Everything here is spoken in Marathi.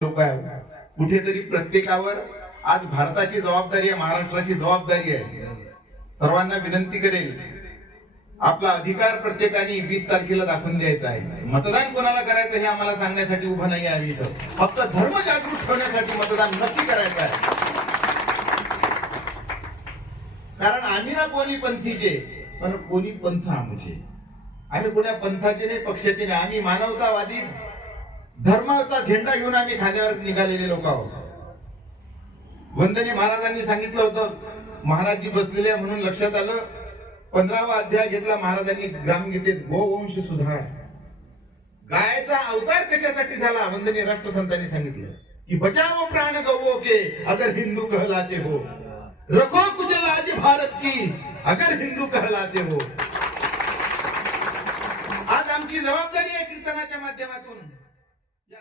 लोक आहे, कुठेतरी प्रत्येकावर आज भारताची जबाबदारी आहे, महाराष्ट्राची जबाबदारी आहे. सर्वांना विनंती करेल, आपला अधिकार प्रत्येकाने 20 तारखेला दाखवून द्यायचा आहे. मतदान कोणाला करायचं हे आम्हाला सांगण्यासाठी उभं नाही आहे इथं, फक्त धर्म जागृत ठेवण्यासाठी मतदान नक्की करायचं आहे. कारण आम्ही ना कोणी पंथीचे, पण कोणी पंथ आमचे. आम्ही कोण्या पंथाचे नाही, पक्षाचे नाही, आम्ही मानवतावादी धर्माचा झेंडा घेऊन आम्ही खांद्यावर निघालेले लोक आहोत. वंदनीय महाराजांनी सांगितलं होतं, महाराजजी बसलेले म्हणून लक्षात आलं. 15वा अध्याय घेतला महाराजांनी ग्रामगीतेत, गोवंश सुधार. गायचा अवतार कशासाठी झाला? वंदनीय राष्ट्रसंतांनी सांगितलं की बचाओ प्राण गौओं के अगर हिंदू कहलाते हो, रखो कुछ लाज भारत की अगर हिंदू कहलाते हो. आज आमची जबाबदारी आहे कीर्तनाच्या माध्यमातून या